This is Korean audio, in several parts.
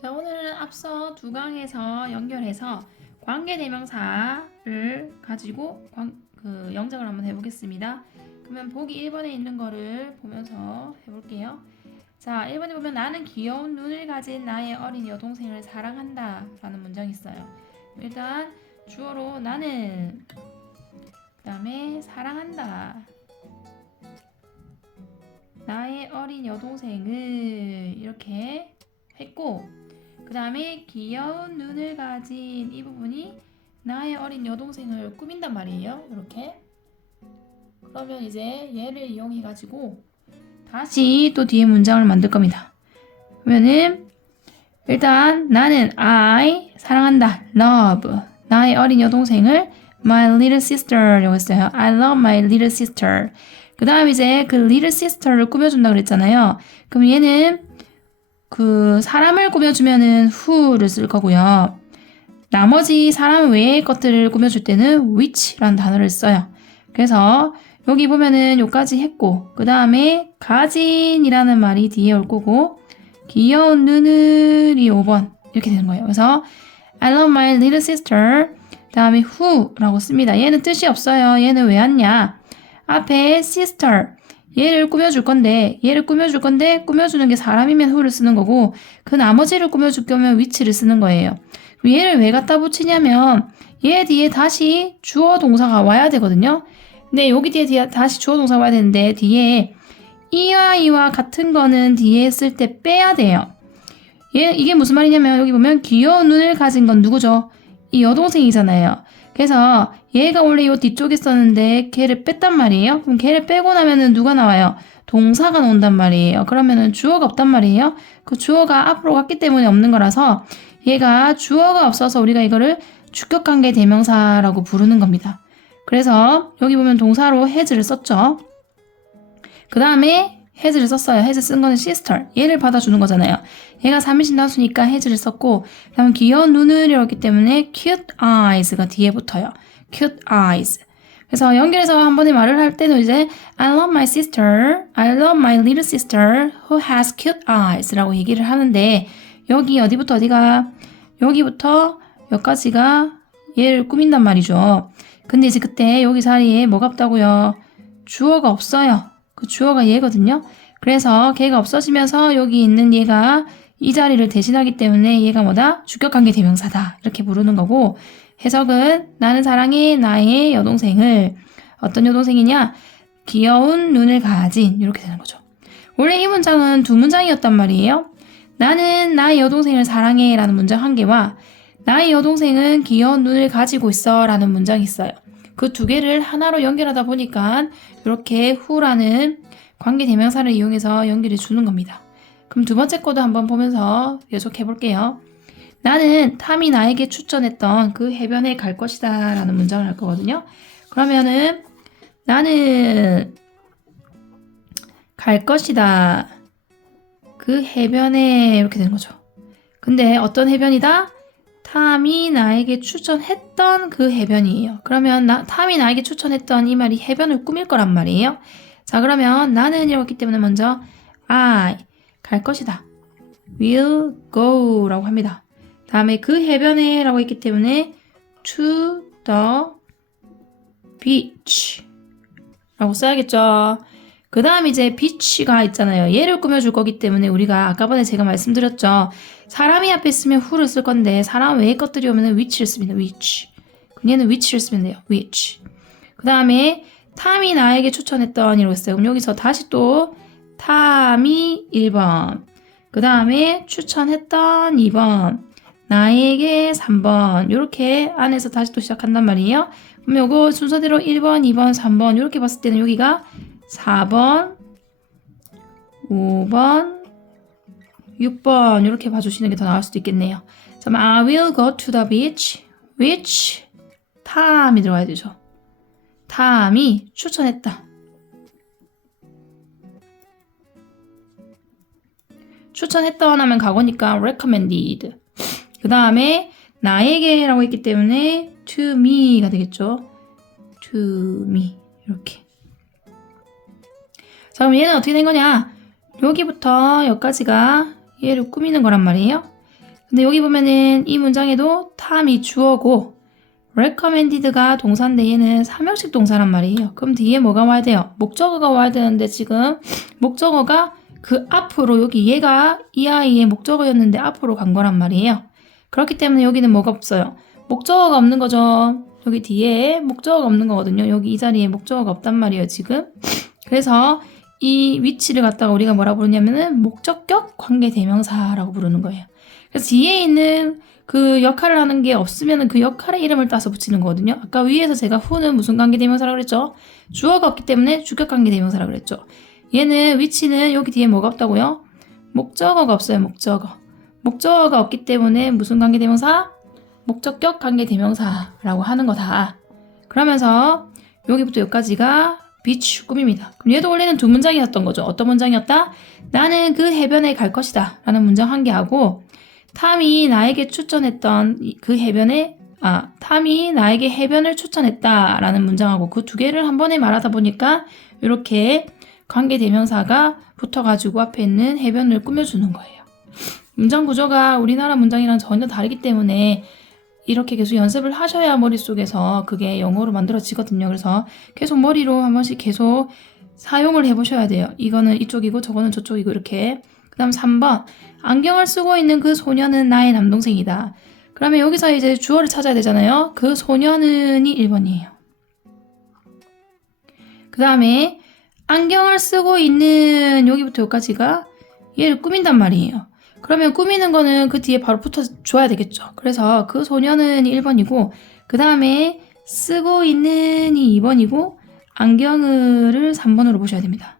자, 오늘은 앞서 두 강에서 연결해서 관계대명사를 가지고 관, 그 영작을 한번 해보겠습니다. 그러면 보기 1번에 있는 거를 보면서 해볼게요. 자, 1번에 보면 나는 귀여운 눈을 가진 나의 어린 여동생을 사랑한다 라는 문장이 있어요. 일단 주어로 나는 그 다음에 사랑한다 나의 어린 여동생을 이렇게 했고 그 다음에 귀여운 눈을 가진 이 부분이 나의 어린 여동생을 꾸민단 말이에요. 이렇게. 그러면 이제 얘를 이용해 가지고 다시 또 뒤에 문장을 만들 겁니다. 그러면은 일단 나는 I 사랑한다 love 나의 어린 여동생을 my little sister라고 했어요. I love my little sister. 그 다음 이제 그 little sister를 꾸며준다 그랬잖아요. 그럼 얘는 그 사람을 꾸며주면은 who를 쓸 거고요. 나머지 사람 외의 것들을 꾸며줄 때는 which라는 단어를 써요. 그래서 여기 보면은 요까지 했고 그 다음에 가진이라는 말이 뒤에 올 거고 귀여운 눈을이 5번 이렇게 되는 거예요. 그래서 I love my little sister 다음에 who라고 씁니다. 얘는 뜻이 없어요. 얘는 왜 왔냐? 앞에 sister 얘를 꾸며줄 건데 얘를 꾸며줄 건데 꾸며주는 게 사람이면 who를 쓰는 거고 그 나머지를 꾸며줄 거면 which를 쓰는 거예요. 얘를 왜 갖다 붙이냐면 얘 뒤에 다시 주어 동사가 와야 되거든요. 근데 여기 뒤에, 뒤에 다시 주어 동사가 와야 되는데 뒤에 이와 이와 같은 거는 뒤에 쓸 때 빼야 돼요. 얘, 이게 무슨 말이냐면 여기 보면 귀여운 눈을 가진 건 누구죠? 이 여동생이잖아요. 그래서 얘가 원래 요 뒤쪽에 있었는데 걔를 뺐단 말이에요. 그럼 걔를 빼고 나면은 누가 나와요? 동사가 나온단 말이에요. 그러면은 주어가 없단 말이에요. 그 주어가 앞으로 갔기 때문에 없는 거라서 얘가 주어가 없어서 우리가 이거를 주격관계 대명사라고 부르는 겁니다. 그래서 여기 보면 동사로 has를 썼죠. 그 다음에 has를 썼어요. has 쓴 거는 sister. 얘를 받아주는 거잖아요. 얘가 3인칭 단수니까 has를 썼고 다음 귀여운 눈을 이었기 때문에 cute eyes가 뒤에 붙어요. cute eyes. 그래서 연결해서 한 번에 말을 할 때도 이제 I love my sister, I love my little sister who has cute eyes 라고 얘기를 하는데 여기 어디부터 어디가 여기부터 여기까지가 얘를 꾸민단 말이죠. 근데 이제 그때 여기 자리에 뭐가 없다고요? 주어가 없어요. 그 주어가 얘거든요. 그래서 걔가 없어지면서 여기 있는 얘가 이 자리를 대신하기 때문에 얘가 뭐다? 주격관계 대명사다. 이렇게 부르는 거고 해석은 나는 사랑해 나의 여동생을 어떤 여동생이냐? 귀여운 눈을 가진 이렇게 되는 거죠. 원래 이 문장은 두 문장이었단 말이에요. 나는 나의 여동생을 사랑해 라는 문장 한 개와 나의 여동생은 귀여운 눈을 가지고 있어 라는 문장이 있어요. 그 두 개를 하나로 연결하다 보니까 이렇게 후라는 관계 대명사를 이용해서 연결해 주는 겁니다. 그럼 두 번째 거도 한번 보면서 계속 해볼게요. 나는 탐이 나에게 추천했던 그 해변에 갈 것이다 라는 문장을 할 거거든요. 그러면은 나는 갈 것이다. 그 해변에 이렇게 되는 거죠. 근데 어떤 해변이다? 탐이 나에게 추천했던 그 해변이에요. 그러면 나, 탐이 나에게 추천했던 이 말이 해변을 꾸밀 거란 말이에요. 자, 그러면 나는 이렇기 때문에 먼저 I 갈 것이다. will go 라고 합니다. 다음에 그 해변에 라고 했기 때문에 to the beach 라고 써야겠죠. 그 다음 이제 beach가 있잖아요. 얘를 꾸며줄 거기 때문에 우리가 아까 전에 제가 말씀드렸죠. 사람이 앞에 있으면 who를 쓸 건데 사람 외의 것들이 오면 which를 씁니다. which. 얘는 which를 쓰면 돼요. which. 그 다음에 탐이 나에게 추천했던 이라고 했어요. 그럼 여기서 다시 또 탐이 1번. 그 다음에 추천했던 2번. 나에게 3번. 이렇게 안에서 다시 또 시작한단 말이에요. 그럼 요거 순서대로 1번, 2번, 3번 이렇게 봤을 때는 여기가 4번, 5번, 6번 이렇게 봐주시는 게 더 나을 수도 있겠네요. 자, I will go to the beach, which 탐이 들어가야 되죠. 탐이 추천했다. 추천했던 하면 과거니까 recommended. 그 다음에 나에게라고 했기 때문에 to me가 되겠죠. to me 이렇게. 자 그럼 얘는 어떻게 된 거냐? 여기부터 여기까지가 얘를 꾸미는 거란 말이에요. 근데 여기 보면은 이 문장에도 탐이 주어고 recommended가 동사인데 얘는 삼형식 동사란 말이에요. 그럼 뒤에 뭐가 와야 돼요? 목적어가 와야 되는데 지금 목적어가 그 앞으로 여기 얘가 이 아이의 목적어였는데 앞으로 간 거란 말이에요. 그렇기 때문에 여기는 뭐가 없어요? 목적어가 없는 거죠. 여기 뒤에 목적어가 없는 거거든요. 여기 이 자리에 목적어가 없단 말이에요, 지금. 그래서 이 위치를 갖다가 우리가 뭐라 부르냐면은 목적격 관계 대명사라고 부르는 거예요. 그래서 뒤에 있는 그 역할을 하는 게 없으면 그 역할의 이름을 따서 붙이는 거거든요. 아까 위에서 제가 후는 무슨 관계 대명사라고 그랬죠? 주어가 없기 때문에 주격 관계 대명사라고 그랬죠. 얘는 위치는 여기 뒤에 뭐가 없다고요? 목적어가 없어요. 목적어. 목적어가 없기 때문에 무슨 관계 대명사? 목적격 관계 대명사라고 하는 거다. 그러면서 여기부터 여기까지가 비추 꿈입니다. 그럼 얘도 원래는 두 문장이었던 거죠. 어떤 문장이었다? 나는 그 해변에 갈 것이다. 라는 문장 한 개 하고 탐이 나에게 추천했던 이- 그 해변에 아 탐이 나에게 해변을 추천했다. 라는 문장하고 그 두 개를 한 번에 말하다 보니까 이렇게 관계 대명사가 붙어가지고 앞에 있는 해변을 꾸며주는 거예요. 문장 구조가 우리나라 문장이랑 전혀 다르기 때문에 이렇게 계속 연습을 하셔야 머릿속에서 그게 영어로 만들어지거든요. 그래서 계속 머리로 한 번씩 계속 사용을 해보셔야 돼요. 이거는 이쪽이고 저거는 저쪽이고 이렇게. 그 다음 3번. 안경을 쓰고 있는 그 소녀는 나의 남동생이다. 그러면 여기서 이제 주어를 찾아야 되잖아요. 그 소녀는이 1번이에요. 그 다음에 안경을 쓰고 있는 여기부터 여기까지가 얘를 꾸민단 말이에요. 그러면 꾸미는 거는 그 뒤에 바로 붙어줘야 되겠죠. 그래서 그 소녀는 1번이고, 그 다음에 쓰고 있는이 2번이고, 안경을 3번으로 보셔야 됩니다.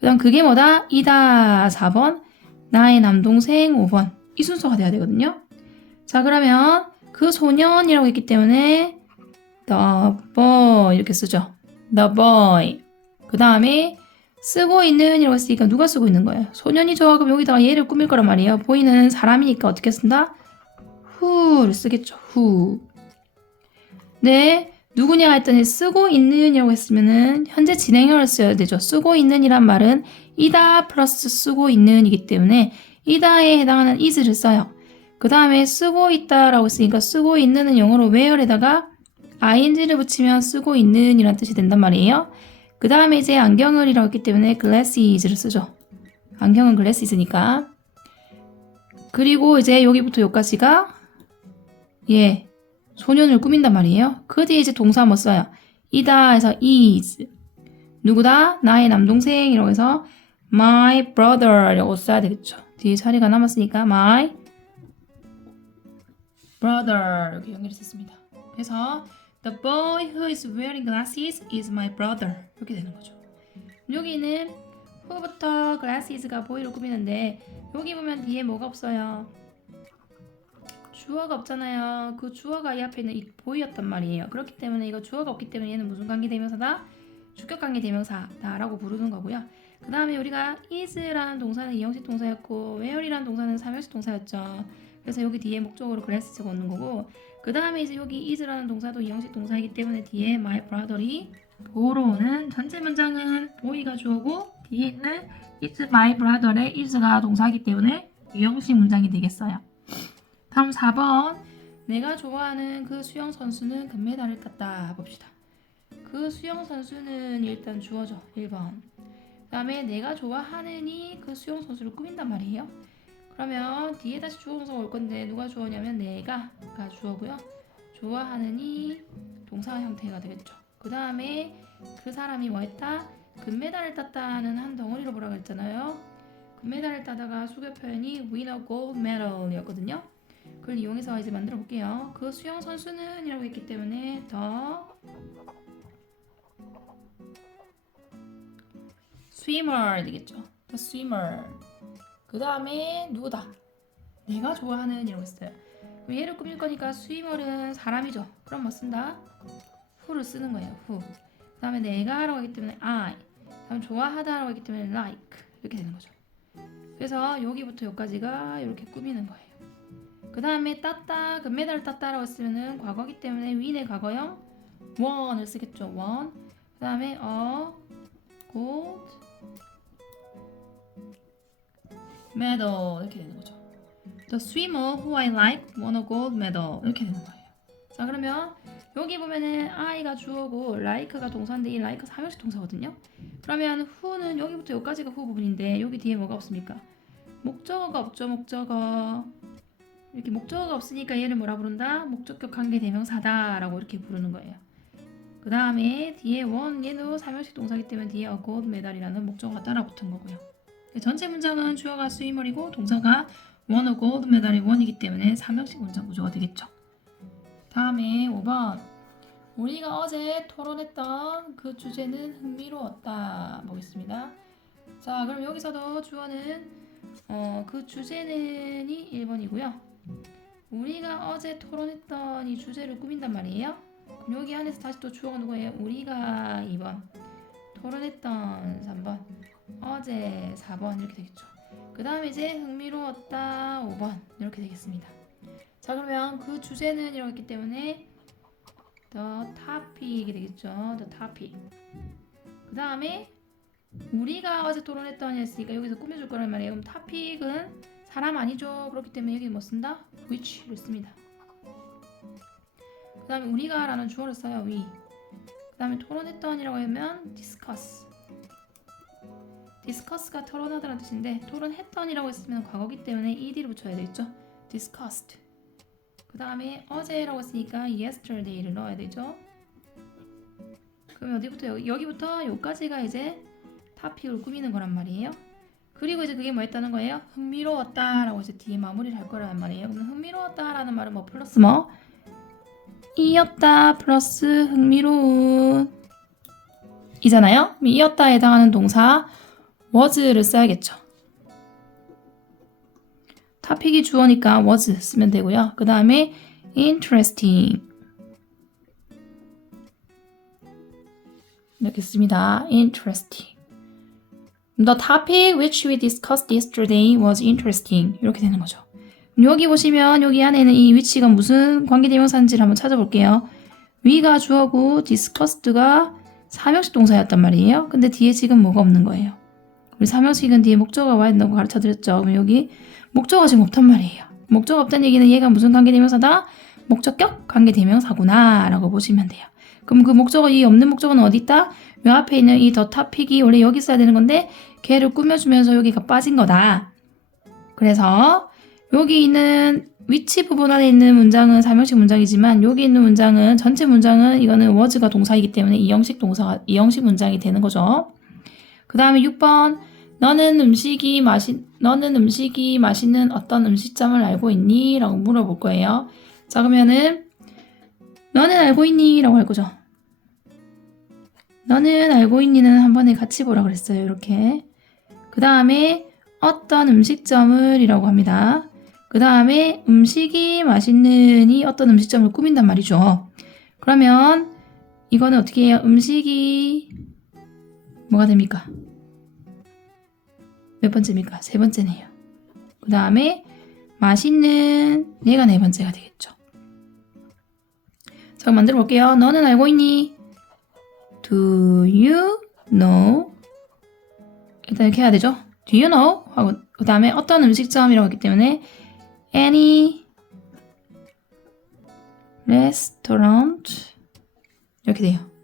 그 다음 그게 뭐다? 이다 4번, 나의 남동생 5번. 이 순서가 돼야 되거든요. 자, 그러면 그 소년이라고 했기 때문에 the boy 이렇게 쓰죠. the boy. 그 다음에 쓰고 있는 이라고 했으니까 누가 쓰고 있는 거예요? 소년이죠. 그럼 여기다가 얘를 꾸밀 거란 말이에요. 보이는 사람이니까 어떻게 쓴다? who를 쓰겠죠. who. 네. 누구냐 했더니 쓰고 있는이라고 했으면은 현재 진행형을 써야 되죠. 쓰고 있는이란 말은 이다 플러스 쓰고 있는이기 때문에 이다에 해당하는 is를 써요. 그 다음에 쓰고 있다라고 했으니까 쓰고 있는은 영어로 where에다가 ing를 붙이면 쓰고 있는이란 뜻이 된단 말이에요. 그 다음에 이제 안경을이라고 했기 때문에 glasses를 쓰죠. 안경은 glasses니까. 그리고 이제 여기부터 여기까지가 예 소년을 꾸민단 말이에요. 그 뒤에 이제 동사 한번 써요. 이다 해서 is 누구다? 나의 남동생이라고 해서 my brother라고 써야 되겠죠. 뒤에 자리가 남았으니까 my brother 이렇게 연결했습니다. 그래서 The boy who is wearing glasses is my brother. 이렇게 되는 거죠. 여기는 who부터 glasses가 boy로 꾸미는데 여기 보면 뒤에 뭐가 없어요. 주어가 없잖아요. 그 주어가 이 앞에 있는 이 boy였단 말이에요. 그렇기 때문에 이거 주어가 없기 때문에 얘는 무슨 관계 대명사다? 주격 관계 대명사다라고 부르는 거고요. 그 다음에 우리가 is라는 동사는 이형식 동사였고 where이라는 동사는 삼형식 동사였죠. 그래서 여기 뒤에 목적으로 glasses가 오는 거고 그 다음에 이제 여기 is라는 동사도 이형식 동사이기 때문에 뒤에 my brother이 도로 오는 전체 문장은 boy가 주어고 뒤에 있는 it's my brother의 is가 동사이기 때문에 이형식 문장이 되겠어요. 다음 4번 내가 좋아하는 그 수영 선수는 금메달을 땄다 봅시다. 그 수영 선수는 일단 주어죠. 1번. 그 다음에 내가 좋아하는이 그 수영 선수를 꾸민단 말이에요. 그러면 뒤에 다시 주어 동사가 올 건데 누가 주어냐면 내가가 주어고요. 좋아하는이 동사 형태가 되겠죠. 그 다음에 그 사람이 뭐 했다? 금메달을 땄다는 한 덩어리로 보라고 했잖아요. 금메달을 따다가 수교 표현이 winner gold medal이었거든요. 그걸 이용해서 이제 만들어 볼게요. 그 수영 선수는 이라고 했기 때문에 더 swimmer 되겠죠. the swimmer. 그 다음에 누구다? 내가 좋아하는 이라고 했어요. 얘를 꾸밀 거니까 swimmer은 사람이죠. 그럼 뭐 쓴다? who를 쓰는 거예요. who. 그 다음에 내가라고 하기 때문에 I. 다음 좋아하다라고 하기 때문에 like 이렇게 되는 거죠. 그래서 여기부터 여기까지가 이렇게 꾸미는 거예요. 그 다음에 땄다, 금메달 땄다라고 했으면은 과거기 때문에 win의 과거형 won을 쓰겠죠. won. 그 다음에 a gold medal 이렇게 되는 거죠. The swimmer who I like won a gold medal. 이렇게 되는 거예요. 자, 그러면 여기 보면은 I가 주어고 like가 동사인데 이 like 삼형식 동사거든요. 그러면 who는 여기부터 여기까지가 who 부분인데 여기 뒤에 뭐가 없습니까? 목적어가 없죠, 목적어. 이렇게 목적어가 없으니까 얘를 뭐라 부른다? 목적격 관계 대명사다라고 이렇게 부르는 거예요. 그 다음에 뒤에 원 얘도 삼형식 동사기 때문에 뒤에 a gold medal이라는 목적어가 따라 붙은 거고요. 전체 문장은 주어가 스위머리고 동사가 gold medal이 원이기 때문에 삼형식 문장 구조가 되겠죠. 다음에 5번 우리가 어제 토론했던 그 주제는 흥미로웠다 보겠습니다. 자 그럼 여기서도 주어는 어, 그 주제는이 1번이고요. 우리가 어제 토론했던 이 주제를 꾸민단 말이에요. 그럼 여기 안에서 다시 또 주어가 누구예요? 우리가 2번, 토론했던 3번, 어제 4번 이렇게 되겠죠. 그 다음에 이제 흥미로웠다 5번 이렇게 되겠습니다. 자 그러면 그 주제는 이렇기 때문에 the topic이 되겠죠. the topic. 그 다음에 우리가 어제 토론했던 했으니까 여기서 꾸며줄 거란 말이에요. 그럼 topic은 사람 아니죠. 그렇기 때문에 여기 뭐 쓴다? which를 씁니다. 그 다음에 우리가라는 주어를 써요. we. 그 다음에 토론했던이라고 하면 discuss. Discuss가 토론하다라는 뜻인데 토론했던이라고 했으면 과거기 때문에 ed를 붙여야 되겠죠. discussed. 그 다음에 어제라고 했으니까 yesterday를 넣어야 되죠. 그럼 어디부터 여기, 여기부터 여기까지가 이제 타픽을 꾸미는 거란 말이에요. 그리고 이제 그게 뭐였다는 거예요? 흥미로웠다라고 이제 뒤에 마무리를 할 거란 말이에요. 그럼 흥미로웠다라는 말은 뭐 플러스 뭐? 이었다 플러스 흥미로운 이잖아요. 이었다에 해당하는 동사 was를 써야겠죠. 타픽이 주어니까 was 쓰면 되고요. 그 다음에 interesting 이렇게 씁니다. interesting The topic which we discussed yesterday was interesting 이렇게 되는 거죠. 여기 보시면 여기 안에는 이 위치가 무슨 관계대명사인지를 한번 찾아볼게요. we가 주어고 discussed가 삼형식 동사였단 말이에요. 근데 뒤에 지금 뭐가 없는 거예요. 우리 삼형식은 뒤에 목적어가 와야 된다고 가르쳐 드렸죠. 그럼 여기 목적어가 지금 없단 말이에요. 목적어 없다는 얘기는 얘가 무슨 관계대명사다? 목적격 관계대명사구나 라고 보시면 돼요. 그럼 그 목적어 이 없는 목적어는 어디 있다? 요 앞에 있는 이더 타픽이 원래 여기 있어야 되는 건데 걔를 꾸며주면서 여기가 빠진 거다. 그래서 여기 있는 위치 부분 안에 있는 문장은 삼형식 문장이지만 여기 있는 문장은 전체 문장은 이거는 was가 동사이기 때문에 이형식 동사가 이형식 문장이 되는 거죠. 그 다음에 6번 너는 음식이 맛이 너는 음식이 맛있는 어떤 음식점을 알고 있니? 라고 물어볼 거예요. 자 그러면은 너는 알고 있니? 라고 할 거죠. 너는 알고 있니는 한 번에 같이 보라 그랬어요. 이렇게. 그 다음에 어떤 음식점을 이라고 합니다. 그 다음에 음식이 맛있는 이 어떤 음식점을 꾸민단 말이죠. 그러면 이거는 어떻게 해요? 음식이 뭐가 됩니까? 몇 번째입니까? 세 번째네요. 그 다음에 맛있는 얘가 네 번째가 되겠죠. 자, 만들어 볼게요. 너는 알고 있니? Do you know? 일단 이렇게 해야 되죠. Do you know? 하고 그 다음에 어떤 음식점이라고 했기 때문에 any restaurant 이렇게 돼요.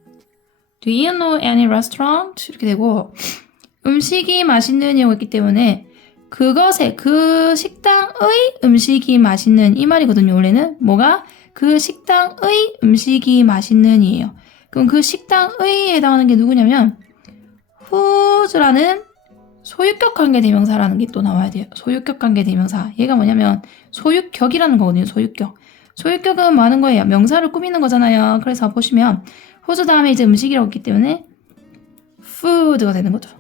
Do you know any restaurant? 이렇게 되고 음식이 맛있는 이라고 했기 때문에 그것에 그 식당의 음식이 맛있는 이 말이거든요. 원래는 뭐가 그 식당의 음식이 맛있는 이에요. 그럼 그 식당의 해당하는 게 누구냐면 who's라는 소유격 관계 대명사라는 게 또 나와야 돼요. 소유격 관계 대명사. 얘가 뭐냐면 소유격이라는 거거든요. 소유격. 소유격은 뭐 하는 거예요? 명사를 꾸미는 거잖아요. 그래서 보시면 whose 다음에 이제 음식이라고 했기 때문에 food가 되는 거죠.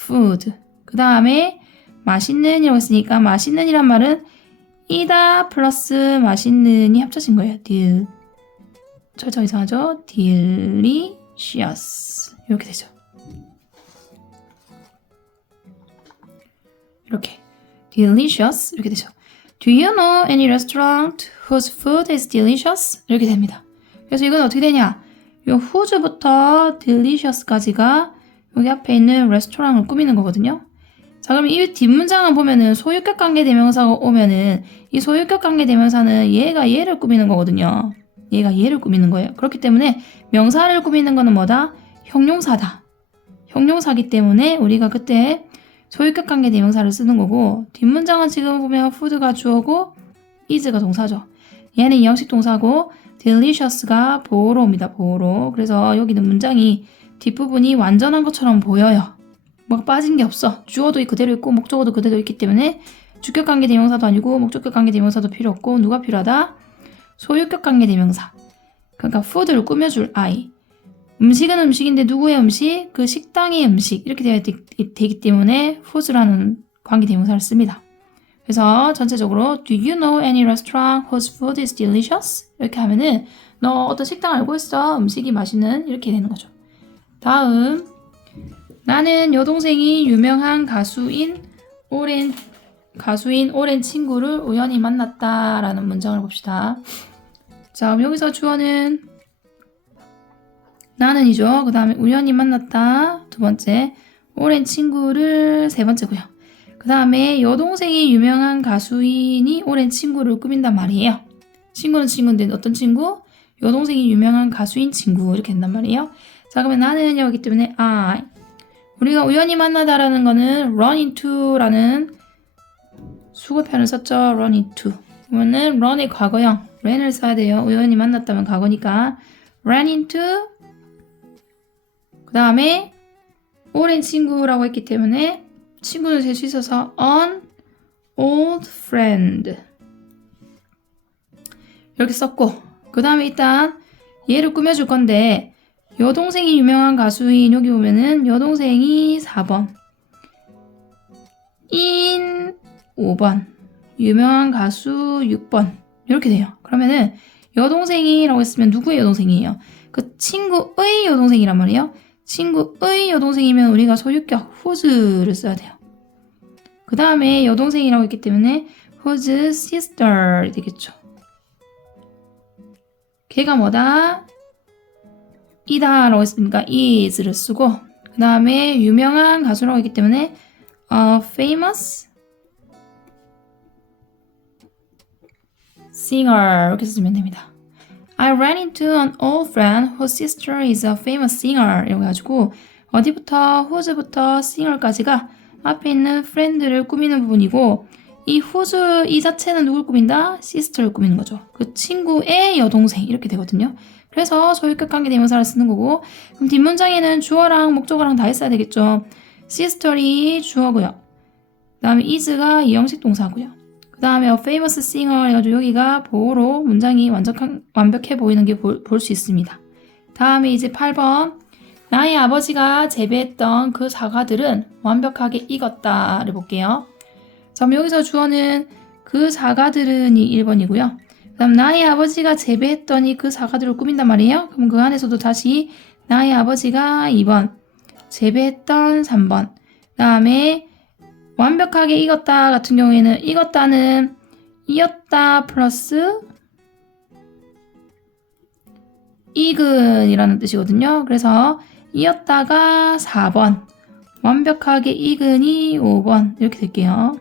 food. 그 다음에 맛있는이라고 했으니까 맛있는이란 말은 이다 플러스 맛있는이 합쳐진 거예요. 딜. 철저 이상하죠? delicious. 이렇게 되죠. 이렇게. delicious. 이렇게 되죠. Do you know any restaurant whose food is delicious? 이렇게 됩니다. 그래서 이건 어떻게 되냐? 요 whose부터 delicious까지가 여기 앞에 있는 레스토랑을 꾸미는 거거든요. 자, 그럼 이 뒷문장을 보면은 소유격 관계 대명사가 오면은 이 소유격 관계 대명사는 얘가 얘를 꾸미는 거거든요. 얘가 얘를 꾸미는 거예요. 그렇기 때문에 명사를 꾸미는 거는 뭐다? 형용사다. 형용사기 때문에 우리가 그때 소유격 관계 대명사를 쓰는 거고 뒷문장은 지금 보면 food가 주어고 is가 동사죠. 얘는 이형식 동사고 delicious가 보호로입니다. 보호로. 그래서 여기는 문장이 뒷부분이 완전한 것처럼 보여요. 뭐가 빠진 게 없어. 주어도 그대로 있고 목적어도 그대로 있기 때문에 주격 관계 대명사도 아니고 목적격 관계 대명사도 필요 없고 누가 필요하다? 소유격 관계 대명사. 그러니까 food를 꾸며줄 아이. 음식은 음식인데 누구의 음식? 그 식당의 음식 이렇게 되어 되, 되기 때문에 food라는 관계 대명사를 씁니다. 그래서 전체적으로 Do you know any restaurant whose food is delicious? 이렇게 하면은 너 어떤 식당 알고 있어? 음식이 맛있는 이렇게 되는 거죠. 다음 나는 여동생이 유명한 가수인 오랜 가수인 오랜 친구를 우연히 만났다라는 문장을 봅시다. 자, 그럼 여기서 주어는 나는이죠. 그 다음에 우연히 만났다. 두 번째, 오랜 친구를 세 번째고요. 그 다음에 여동생이 유명한 가수인이 오랜 친구를 꾸민단 말이에요. 친구는 친구인데 어떤 친구? 여동생이 유명한 가수인 친구 이렇게 된단 말이에요. 자, 그러면 나는 여기 때문에 I. 우리가 우연히 만나다라는 거는 run into라는 수거편을 썼죠. run into. 그러면은 run의 과거형 ran을 써야 돼요. 우연히 만났다면 과거니까 ran into 그 다음에 오랜 친구라고 했기 때문에 친구는 될수 있어서 an old friend 이렇게 썼고 그 다음에 일단 얘를 꾸며줄 건데 여동생이 유명한 가수인 여기 보면은 여동생이 4번 인 5번 유명한 가수 6번 이렇게 돼요. 그러면은 여동생이라고 했으면 누구의 여동생이에요? 그 친구의 여동생이란 말이에요. 친구의 여동생이면 우리가 소유격 whose를 써야 돼요. 그 다음에 여동생이라고 했기 때문에 whose sister 되겠죠. 걔가 뭐다? 이다 라고 했으니까 is를 쓰고 그 다음에 유명한 가수라고 했기 때문에 a famous singer 이렇게 쓰면 됩니다. I ran into an old friend whose sister is a famous singer 이렇게 해가지고 어디부터 whose부터 singer까지가 앞에 있는 friend를 꾸미는 부분이고 이 whose 이 자체는 누굴 꾸민다? sister를 꾸미는 거죠. 그 친구의 여동생 이렇게 되거든요. 그래서 소유격 관계 대명사를 쓰는 거고 그럼 뒷문장에는 주어랑 목적어랑 다 있어야 되겠죠. sister이 주어고요. 그 다음에 is가 이 형식 동사고요. 그 다음에 a famous singer 해가지고 여기가 보호로 문장이 완전한, 완벽해 보이는 게 볼 수 있습니다. 다음에 이제 8번 나의 아버지가 재배했던 그 사과들은 완벽하게 익었다를 볼게요. 자, 여기서 주어는 그 사과들은 이 1번이고요. 그 다음 나의 아버지가 재배했더니 그 사과들을 꾸민단 말이에요. 그럼 그 안에서도 다시 나의 아버지가 2번, 재배했던 3번, 그 다음에 완벽하게 익었다 같은 경우에는 익었다는 이었다 플러스 익은이라는 뜻이거든요. 그래서 이었다가 4번, 완벽하게 익은이 5번 이렇게 될게요.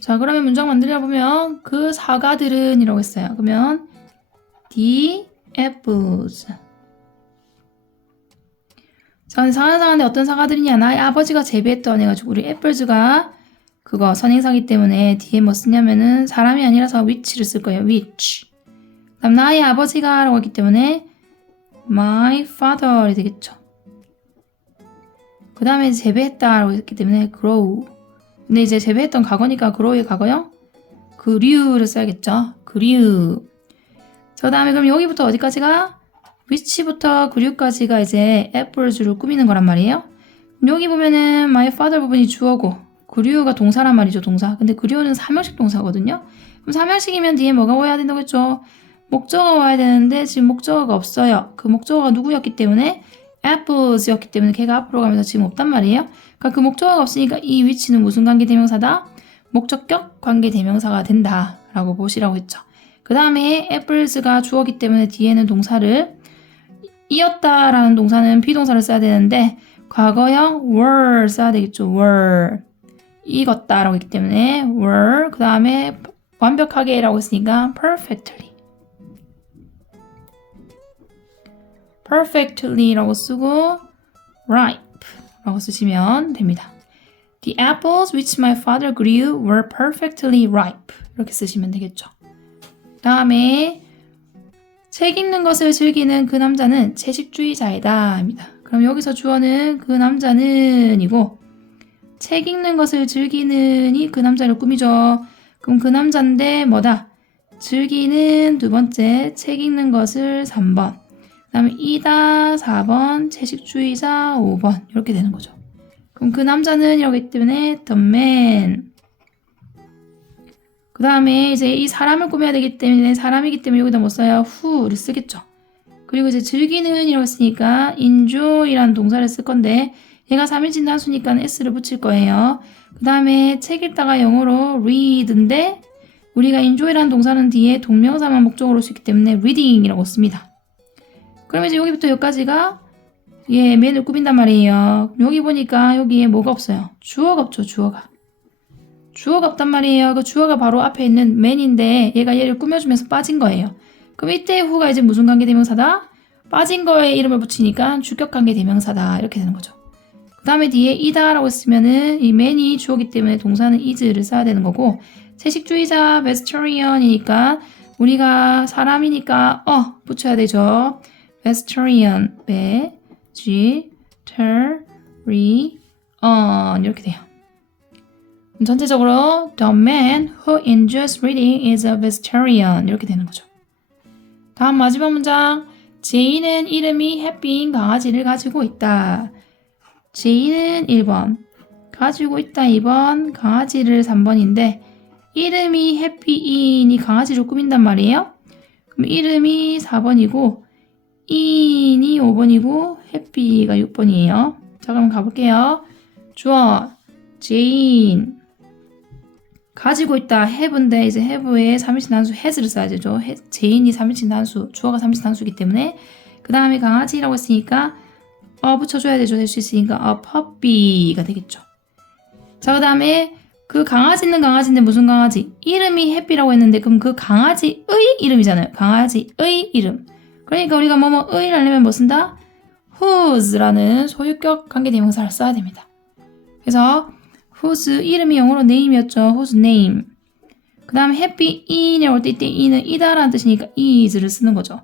자, 그러면 문장 만들려 보면 그 사과들은 이라고 했어요. 그러면 the apples. 자, 사과상한데 어떤 사과들이냐? 나의 아버지가 재배했던 해가지고 우리 애플즈가 그거 선행사기 때문에 뒤에 뭐 쓰냐면은 사람이 아니라서 which를 쓸 거예요. which. 그다음 나의 아버지가 라고 했기 때문에 my father이 되겠죠. 그 다음에 재배했다 라고 했기 때문에 grow. 근데 이제 재배했던 과거니까 grow의 과거형 그류를 써야겠죠. 그류. 저 다음에 그럼 여기부터 어디까지가? 위치부터 그류까지가 이제 애플 주를 꾸미는 거란 말이에요. 여기 보면은 my father 부분이 주어고 그류가 동사란 말이죠. 동사. 근데 그류는 삼형식 동사거든요. 그럼 삼형식이면 뒤에 뭐가 와야 된다고 했죠? 목적어가 와야 되는데 지금 목적어가 없어요. 그 목적어가 누구였기 때문에 apples였기 때문에 걔가 앞으로 가면서 지금 없단 말이에요. 그러니까 그 목적어가 없으니까 이 위치는 무슨 관계 대명사다? 목적격 관계 대명사가 된다라고 보시라고 했죠. 그 다음에 apples가 주어기 때문에 뒤에는 동사를 이었다라는 동사는 비동사를 써야 되는데 과거형 were 써야 되겠죠. were 익었다라고 했기 때문에 were 그 다음에 완벽하게라고 했으니까 perfectly perfectly라고 쓰고 ripe라고 쓰시면 됩니다. The apples which my father grew were perfectly ripe 이렇게 쓰시면 되겠죠. 다음에 책 읽는 것을 즐기는 그 남자는 채식주의자이다 입니다. 그럼 여기서 주어는 그 남자는 이고 책 읽는 것을 즐기는 이 그 남자를 꾸미죠. 그럼 그 남자인데 뭐다? 즐기는 두 번째, 책 읽는 것을 3번. 그 다음에 이다 4번, 채식주의자 5번. 이렇게 되는 거죠. 그럼 그 남자는 이러기 때문에 the man. 그 다음에 이제 이 사람을 꾸며야 되기 때문에 사람이기 때문에 여기다 못 써요. who를 쓰겠죠. 그리고 이제 즐기는 이라고 했으니까 enjoy라는 동사를 쓸 건데 얘가 3인칭 단수니까 s를 붙일 거예요. 그 다음에 책 읽다가 영어로 read인데 우리가 enjoy라는 동사는 뒤에 동명사만 목적으로 쓰기 때문에 reading이라고 씁니다. 그러면 이제 여기부터 여기까지가 예, 맨을 꾸민단 말이에요. 여기 보니까 여기에 뭐가 없어요? 주어가 없죠, 주어가. 주어가 없단 말이에요. 그 주어가 바로 앞에 있는 man인데 얘가 얘를 꾸며주면서 빠진 거예요. 그럼 이때 후가 이제 무슨 관계 대명사다? 빠진 거에 이름을 붙이니까 주격 관계 대명사다. 이렇게 되는 거죠. 그 다음에 뒤에 이다라고 쓰면은 이 man이 주어기 때문에 동사는 is를 써야 되는 거고 채식주의자 vegetarian이니까 우리가 사람이니까 어 붙여야 되죠. vegetarian, vegetarian 이렇게 돼요. 전체적으로 the man who enjoys reading is a vegetarian 이렇게 되는 거죠. 다음 마지막 문장 제이는 이름이 해피인 강아지를 가지고 있다. 제이는 1번 가지고 있다 2번 강아지를 3번인데 이름이 해피인이 강아지를 꾸민단 말이에요. 그럼 이름이 4번이고 인이 5번이고 해피가 6번이에요. 자 그럼 가볼게요. 주어 제인 가지고 있다 have인데 이제 have에 3인칭 단수 has를 써야 되죠. 해- 제인이 3인칭 단수, 주어가 3인칭 단수이기 때문에 그 다음에 강아지라고 했으니까 어 붙여줘야 되죠. 될 수 있으니까 a puppy가 되겠죠. 자 그 다음에 그 강아지는 강아지인데 무슨 강아지? 이름이 해피라고 했는데 그럼 그 강아지의 이름이잖아요. 강아지의 이름. 그러니까 우리가 뭐뭐의 하려면 뭐 쓴다? whose라는 소유격 관계 대명사를 써야 됩니다. 그래서 whose 이름이 영어로 name이었죠. whose name. 그 다음에 happy in이라고 할 때 이때 in은 이다라는 뜻이니까 is를 쓰는 거죠.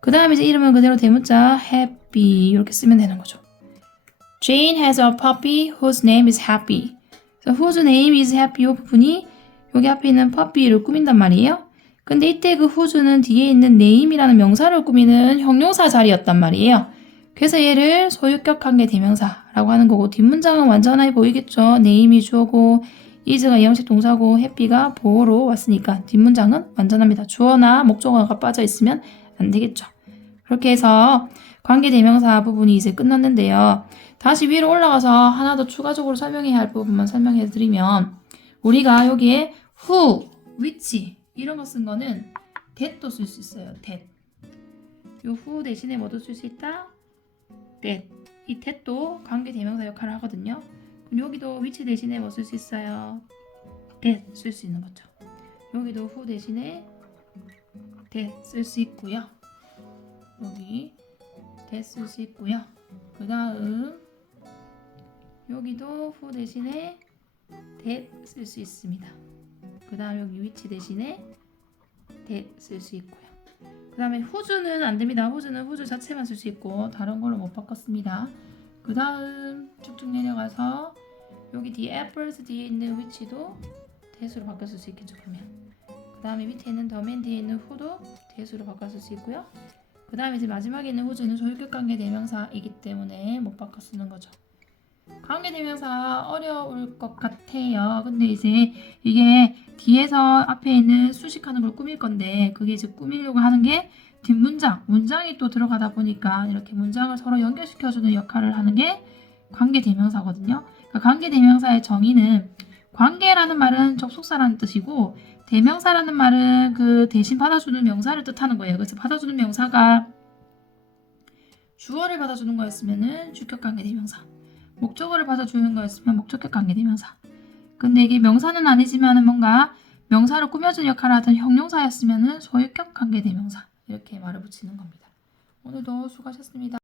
그 다음에 이제 이름은 그대로 대문자 happy 이렇게 쓰면 되는 거죠. Jane has a puppy whose name is happy. 그래서 whose name is happy 이 부분이 여기 앞에 있는 puppy를 꾸민단 말이에요. 근데 이때 그 whose는 뒤에 있는 name이라는 명사를 꾸미는 형용사 자리였단 말이에요. 그래서 얘를 소유격 관계 대명사라고 하는 거고 뒷문장은 완전하게 보이겠죠. name이 주어고 is가 이형식 동사고 happy가 보호로 왔으니까 뒷문장은 완전합니다. 주어나 목적어가 빠져 있으면 안 되겠죠. 그렇게 해서 관계 대명사 부분이 이제 끝났는데요. 다시 위로 올라가서 하나 더 추가적으로 설명해야 할 부분만 설명해 드리면 우리가 여기에 who, which 이런 거 쓴 거는 that도 쓸 수 있어요. that. 요 who 대신에 뭐도 쓸 수 있다? That. 이 that도 관계 대명사 역할을 하거든요. 여기도 which 대신에 뭐 쓸 수 있어요? that 쓸 수 있는 거죠. 여기도 who 대신에 that 쓸 수 있고요. 여기 that 쓸 수 있고요. 그 다음 여기도 who 대신에 that 쓸 수 있습니다. 그 다음 여기 위치 대신에 that 쓸 수 있고요. 그 다음에 who's는 안 됩니다. who's는 who's 자체만 쓸 수 있고 다른 걸로 못 바꿨습니다. 그 다음 쭉쭉 내려가서 여기 뒤에 apples 뒤에 있는 which도 that으로 바꿨을 수 있겠죠. 그러면 그 다음에 밑에 있는 man 뒤에 있는 who도 that으로 바꿨을 수 있고요. 그 다음에 이제 마지막에 있는 who's는 소유격 관계 대명사이기 때문에 못 바꿔 쓰는 거죠. 관계 대명사 어려울 것 같아요. 근데 이제 이게 뒤에서 앞에 있는 수식하는 걸 꾸밀 건데 그게 이제 꾸미려고 하는 게 뒷문장, 문장이 또 들어가다 보니까 이렇게 문장을 서로 연결시켜주는 역할을 하는 게 관계 대명사거든요. 그러니까 관계 대명사의 정의는 관계라는 말은 접속사라는 뜻이고 대명사라는 말은 그 대신 받아주는 명사를 뜻하는 거예요. 그래서 받아주는 명사가 주어를 받아주는 거였으면은 주격 관계 대명사. 목적어를 봐서 주는 거였으면 목적격 관계대명사. 근데 이게 명사는 아니지만은 뭔가 명사로 꾸며준 역할을 하던 형용사였으면은 소유격 관계대명사 이렇게 말을 붙이는 겁니다. 오늘도 수고하셨습니다.